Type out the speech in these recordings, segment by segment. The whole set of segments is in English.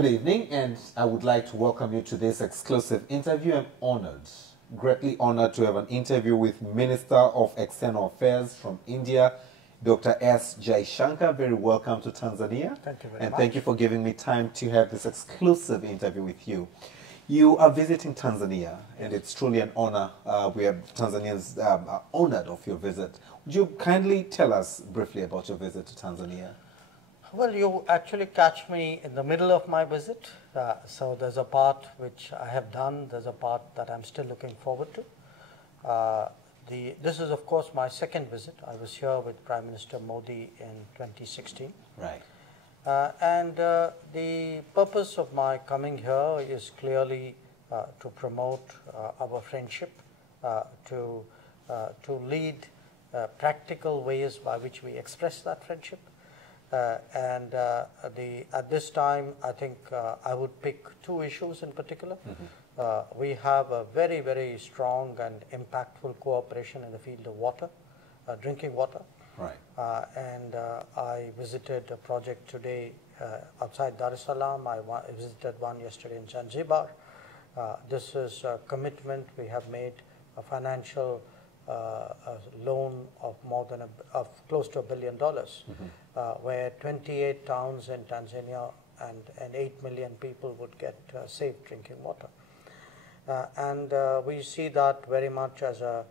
Good evening, and I would like to welcome you to this exclusive interview. I'm honored, greatly honored to have an interview with Minister of External Affairs from India, Dr. S. Jaishankar. Very welcome to Tanzania. Thank you very much. And thank you for giving me time to have this exclusive interview with you. You are visiting Tanzania, and it's truly an honor. We are Tanzanians are honored of your visit. Would you kindly tell us briefly about your visit to Tanzania? Well, you actually catch me in the middle of my visit. So there's a part which I have done. There's a part that I'm still looking forward to. This is, of course, my second visit. I was here with Prime Minister Modi in 2016. Right. The purpose of my coming here is clearly to promote our friendship, to lead practical ways by which we express that friendship. At this time, I think I would pick two issues in particular. Mm-hmm. We have a very, very strong and impactful cooperation in the field of water, drinking water. Right. I visited a project today outside Dar es Salaam. I visited one yesterday in Zanzibar. This is a commitment we have made, a financial loan of close to $1 billion, mm-hmm. Where 28 towns in Tanzania and 8 million people would get safe drinking water. We see that very much as a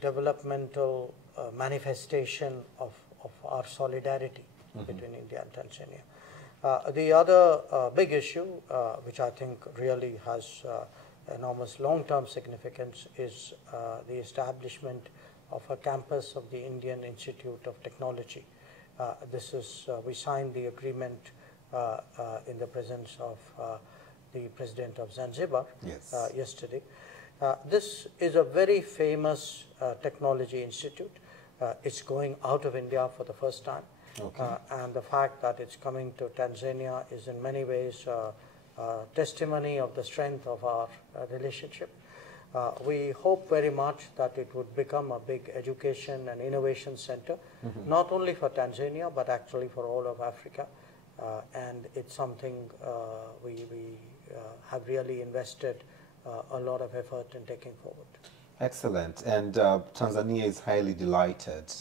developmental manifestation of our solidarity, mm-hmm. between India and Tanzania. The other big issue, which I think really has enormous long-term significance, is the establishment of a campus of the Indian Institute of Technology. We signed the agreement in the presence of the President of Zanzibar, yes. Yesterday. This is a very famous technology institute. It's going out of India for the first time. Okay. And the fact that it's coming to Tanzania is in many ways testimony of the strength of our relationship. We hope very much that it would become a big education and innovation center, mm-hmm. not only for Tanzania, but actually for all of Africa. And it's something we have really invested a lot of effort in taking forward. Excellent. And Tanzania is highly delighted,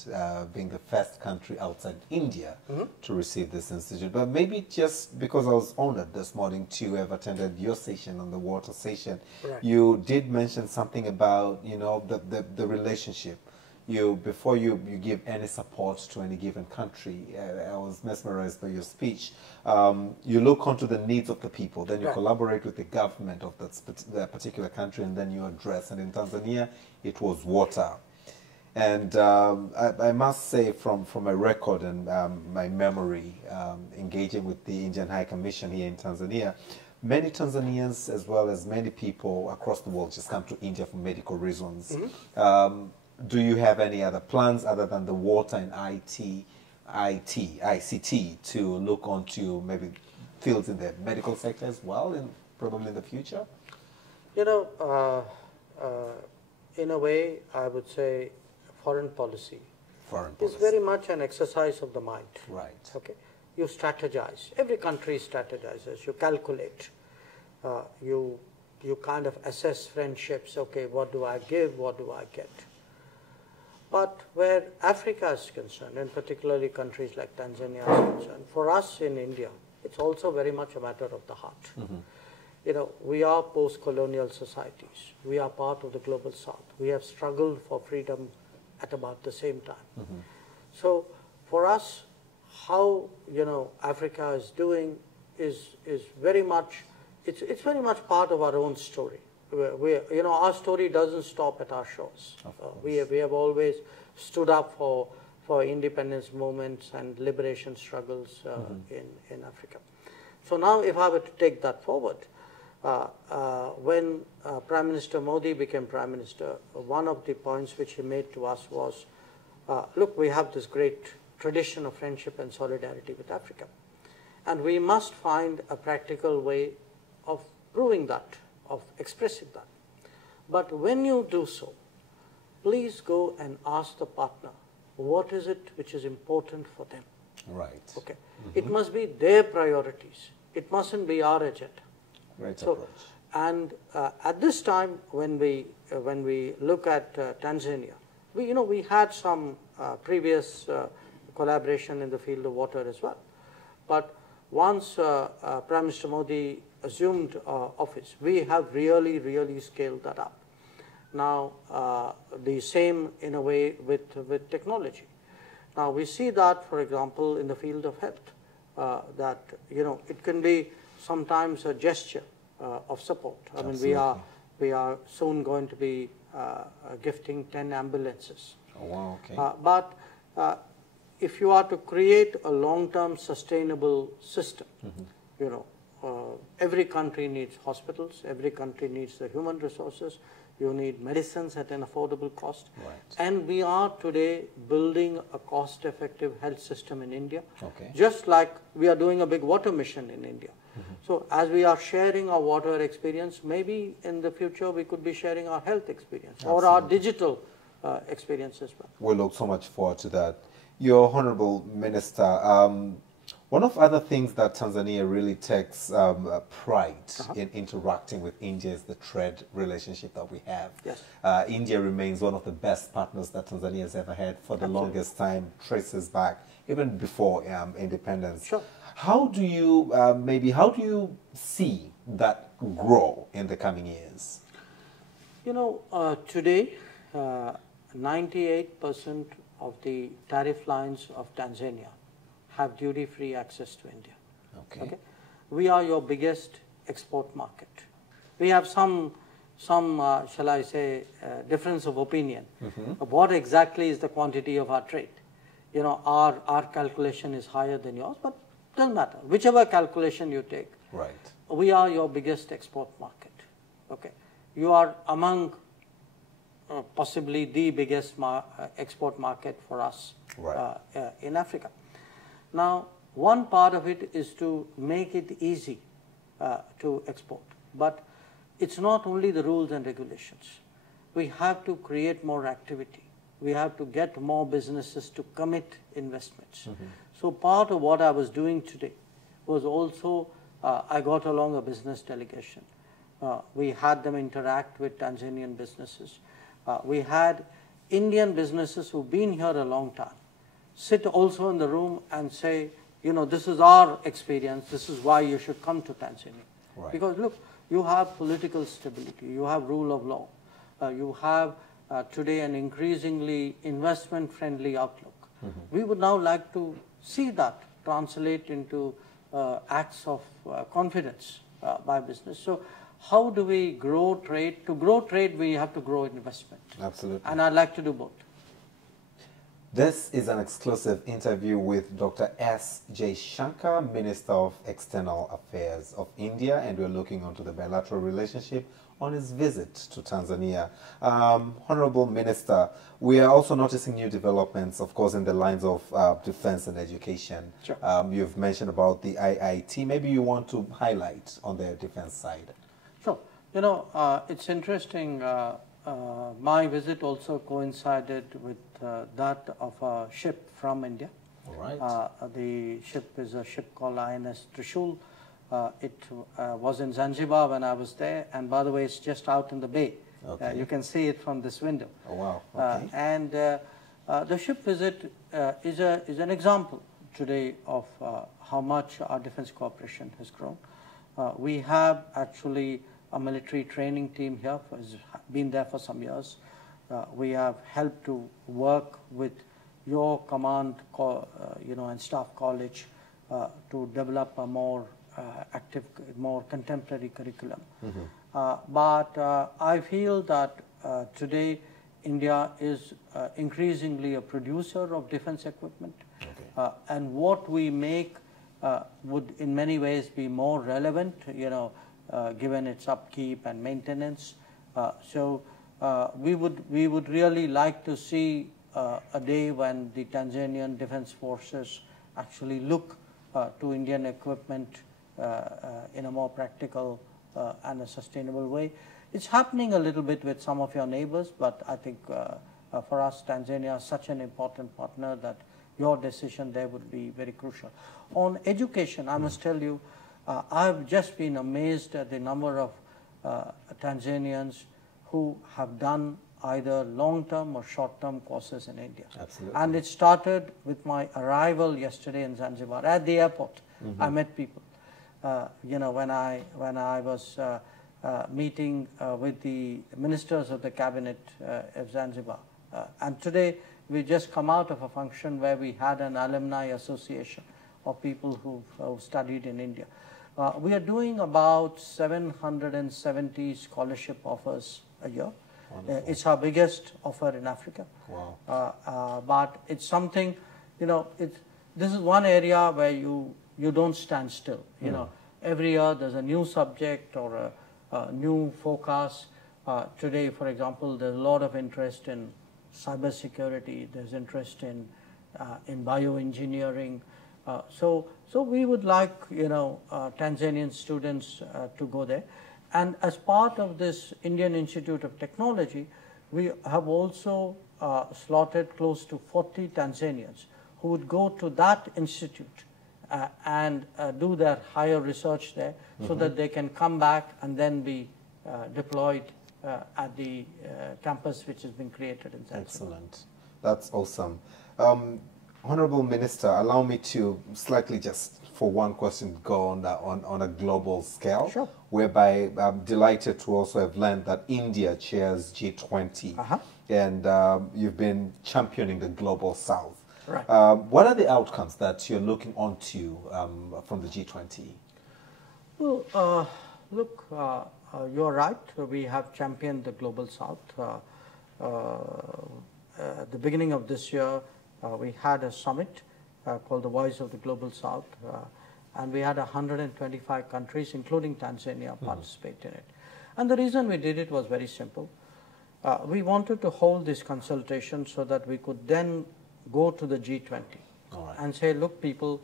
being the first country outside India, mm-hmm. to receive this institute. But maybe just because I was honored this morning to have attended your session on the water session, right. You did mention something about, the relationship. Before you give any support to any given country, I was mesmerized by your speech. You look onto the needs of the people, then you right. collaborate with the government of that particular country, and then you address. And in Tanzania, it was water. And I must say, from my record and my memory, engaging with the Indian High Commission here in Tanzania, many Tanzanians, as well as many people across the world, just come to India for medical reasons. Mm-hmm. Do you have any other plans other than the water and ICT to look onto maybe fields in the medical sector as well, probably in the future? In a way, I would say foreign policy is very much an exercise of the mind. Right. Okay. You strategize. Every country strategizes. You calculate. You kind of assess friendships. Okay, what do I give? What do I get? But where Africa is concerned, and particularly countries like Tanzania is concerned, for us in India, it's also very much a matter of the heart. Mm-hmm. We are post-colonial societies. We are part of the global south. We have struggled for freedom at about the same time. Mm-hmm. So for us, how Africa is doing is very much, it's very much part of our own story. Our story doesn't stop at our shores. We have always stood up for independence movements and liberation struggles mm-hmm. in Africa. So now, if I were to take that forward, when Prime Minister Modi became Prime Minister, one of the points which he made to us was, look, we have this great tradition of friendship and solidarity with Africa, and we must find a practical way of proving that, of expressing that. But when you do so, please go and ask the partner, what is it which is important for them? Right. Okay. Mm-hmm. It must be their priorities. it mustn't be our agenda. Great approach. And at this time, when we look at Tanzania, we had some previous collaboration in the field of water as well. But once Prime Minister Modi assumed office, we have really scaled that up. Now, the same in a way with technology. Now, we see that, for example, in the field of health, that it can be sometimes a gesture of support. I Absolutely. mean, we are soon going to be gifting 10 ambulances. Oh, wow, okay. But if you are to create a long-term sustainable system, every country needs hospitals, every country needs the human resources, you need medicines at an affordable cost. Right. And we are today building a cost-effective health system in India, Okay. just like we are doing a big water mission in India. So as we are sharing our water experience, maybe in the future we could be sharing our health experience or our digital experience as well. We look so much forward to that. Your Honorable Minister, one of other things that Tanzania really takes pride in interacting with India is the trade relationship that we have. Yes. India remains one of the best partners that Tanzania has ever had for the longest time, traces back even before independence. Sure. How do you how do you see that grow in the coming years? Today, 98% of the tariff lines of Tanzania have duty-free access to India. Okay. We are your biggest export market. We have some shall I say, difference of opinion of what exactly is the quantity of our trade. Our calculation is higher than yours, but doesn't matter. Whichever calculation you take, Right. we are your biggest export market. Okay, you are among possibly the biggest export market for us Right. in Africa. Now, one part of it is to make it easy to export, but it's not only the rules and regulations. We have to create more activity. We have to get more businesses to commit investments. So part of what I was doing today was also, I got along a business delegation. We had them interact with Tanzanian businesses. We had Indian businesses who've been here a long time sit also in the room and say, this is our experience, this is why you should come to Tanzania. Right. Because look, you have political stability, you have rule of law, you have today an increasingly investment-friendly outlook. We would now like to see that translate into acts of confidence by business. So how do we grow trade? To grow trade, we have to grow investment. Absolutely. And I'd like to do both. This is an exclusive interview with Dr. S. Jaishankar, Minister of External Affairs of India, and we're looking onto the bilateral relationship on his visit to Tanzania. Honorable Minister, we are also noticing new developments, of course, in the lines of defense and education. Sure. You've mentioned about the IIT. Maybe you want to highlight on the defense side. Sure. It's interesting. My visit also coincided with that of a ship from India. All right. The ship is a ship called INS Trishul. It was in Zanzibar when I was there, and by the way, it's just out in the bay. Okay. You can see it from this window. Oh, wow. Okay. And the ship visit is an example today of how much our defense cooperation has grown. We have actually a military training team here, has been there for some years. We have helped to work with your command, and staff college to develop a more active, more contemporary curriculum. But I feel that today India is increasingly a producer of defense equipment. Okay. And what we make would in many ways be more relevant, given its upkeep and maintenance. So we would really like to see a day when the Tanzanian Defense Forces actually look to Indian equipment in a more practical and a sustainable way. It's happening a little bit with some of your neighbors, but I think for us, Tanzania is such an important partner that your decision there would be very crucial. On education, I must tell you, I've just been amazed at the number of Tanzanians who have done either long-term or short-term courses in India. Absolutely. And it started with my arrival yesterday in Zanzibar. At the airport, I met people. You know, when I was meeting with the ministers of the cabinet of Zanzibar. And today, we just come out of a function where we had an alumni association of people who've studied in India. We are doing about 770 scholarship offers a year. It's our biggest offer in Africa. Wow. But it's something, you know, this is one area where you don't stand still. You know, every year there's a new subject or a new focus. Today, for example, there's a lot of interest in cybersecurity. There's interest in bioengineering. So we would like, you know, Tanzanian students to go there. And as part of this Indian Institute of Technology, we have also slotted close to 40 Tanzanians who would go to that institute and do their higher research there, so that they can come back and then be deployed at the campus which has been created in Zanzibar. Excellent. That's awesome. Honorable Minister, allow me to slightly just for one question go on a global scale, sure, whereby I'm delighted to also have learned that India chairs G20, and you've been championing the global south. Right. What are the outcomes that you're looking onto from the G20? Well, look, you're right. We have championed the global south. At the beginning of this year, we had a summit called the Voice of the Global South, and we had 125 countries, including Tanzania, participate in it. And the reason we did it was very simple. We wanted to hold this consultation so that we could then go to the G20 and say, look, people,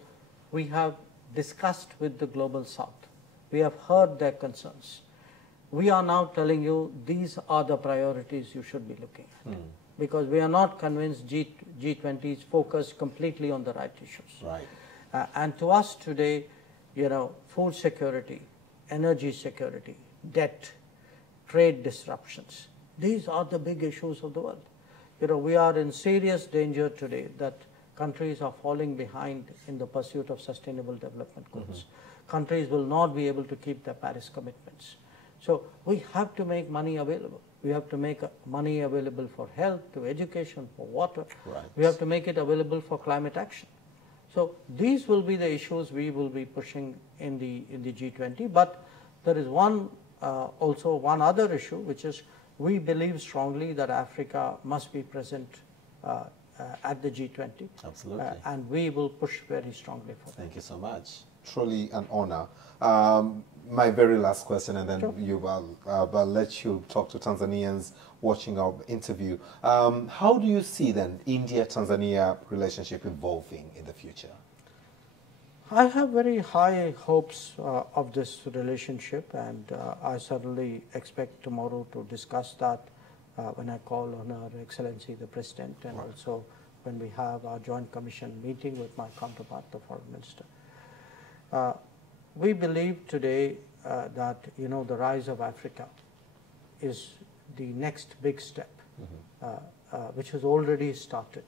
we have discussed with the Global South. We have heard their concerns. We are now telling you these are the priorities you should be looking at. Because we are not convinced G20 is focused completely on the right issues. Right. And to us today, you know, food security, energy security, debt, trade disruptions, these are the big issues of the world. You know, we are in serious danger today that countries are falling behind in the pursuit of sustainable development goals. Countries will not be able to keep their Paris commitments. So we have to make money available. We have to make money available for health, to education, for water. Right. We have to make it available for climate action. So these will be the issues we will be pushing in the G20. But there is also one other issue, which is we believe strongly that Africa must be present at the G20. Absolutely. And we will push very strongly for that. Thank you so much. Truly an honor. My very last question, and then I'll let you talk to Tanzanians watching our interview. How do you see then India-Tanzania relationship evolving in the future? I have very high hopes of this relationship, and I certainly expect tomorrow to discuss that when I call on Her Excellency the President, and also when we have our Joint Commission meeting with my counterpart, the Foreign Minister. We believe today that, you know, the rise of Africa is the next big step, which has already started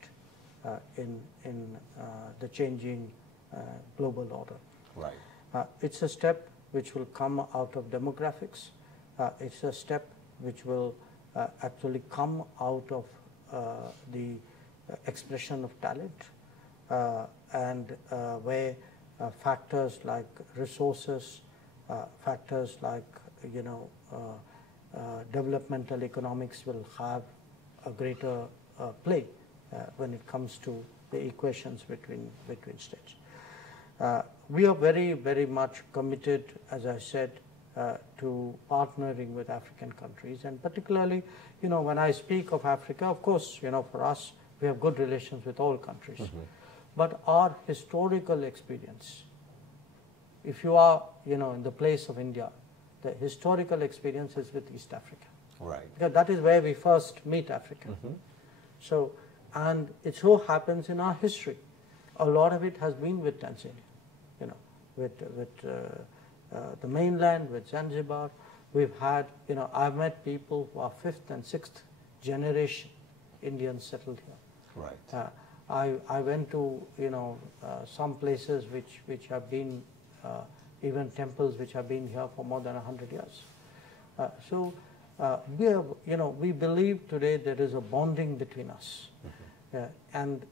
in the changing global order. Right. It's a step which will come out of demographics. It's a step which will actually come out of the expression of talent, and where factors like resources, factors like, you know, developmental economics will have a greater play when it comes to the equations between states. We are very, very much committed, as I said, to partnering with African countries, and particularly, you know, when I speak of Africa, of course, you know, for us, we have good relations with all countries. But our historical experience, if you are, you know, in the place of India, the historical experience is with East Africa. Right. Because that is where we first meet Africa. So, and it so happens in our history, a lot of it has been with Tanzania, you know, with the mainland, with Zanzibar. We've had, you know, I've met people who are 5th and 6th generation Indians settled here. Right. I went to, you know, some places which have been, even temples which have been here for more than 100 years. We have, you know, we believe today there is a bonding between us. And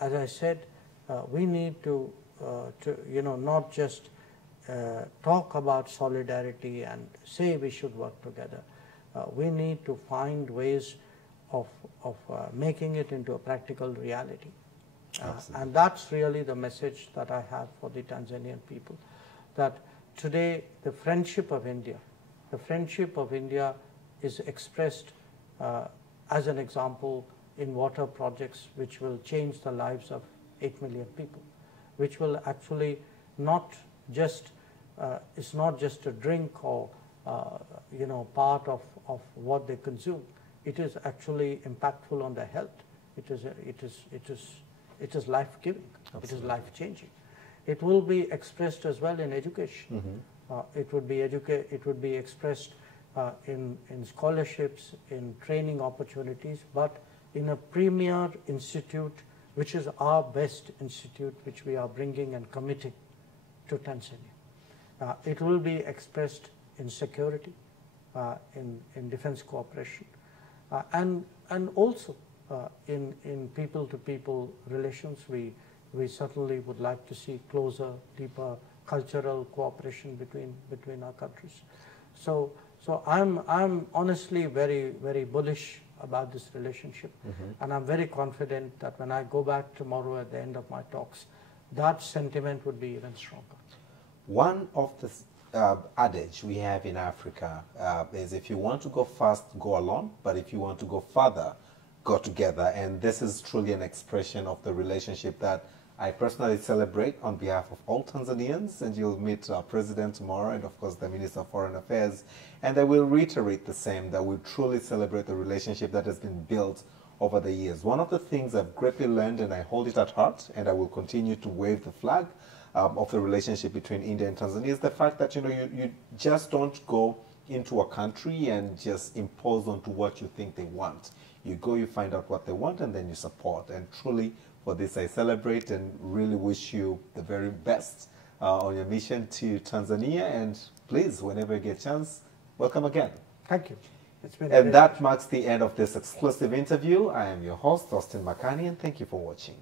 as I said, we need to you know, not just talk about solidarity and say we should work together. We need to find ways of making it into a practical reality. And that's really the message that I have for the Tanzanian people, that today the friendship of India is expressed as an example in water projects which will change the lives of 8 million people, which will actually not just, it's not just a drink or you know, part of what they consume. It is actually impactful on their health. It is life-giving. It is life-changing. It will be expressed as well in education. It would be expressed in scholarships, in training opportunities, but in a premier institute, which is our best institute, which we are bringing and committing to Tanzania. It will be expressed in security, in defense cooperation, and also in people-to-people relations. We certainly would like to see closer, deeper cultural cooperation between our countries. So I'm honestly very, very bullish about this relationship, and I'm very confident that when I go back tomorrow at the end of my talks, that sentiment would be even stronger. One of the adage we have in Africa is, if you want to go fast, go alone, but if you want to go further, go together. And this is truly an expression of the relationship that I personally celebrate on behalf of all Tanzanians, and you'll meet our president tomorrow and of course the Minister of Foreign Affairs, and I will reiterate the same, that we truly celebrate the relationship that has been built over the years. One of the things I've greatly learned, and I hold it at heart, and I will continue to wave the flag of the relationship between India and Tanzania, is the fact that, you know, you just don't go into a country and just impose onto what you think they want. You go, you find out what they want, and then you support. And truly, for this, I celebrate and really wish you the very best on your mission to Tanzania. And please, whenever you get a chance, welcome again. Thank you. It's been and that marks the end of this exclusive interview. I am your host, Austin Makani, and thank you for watching.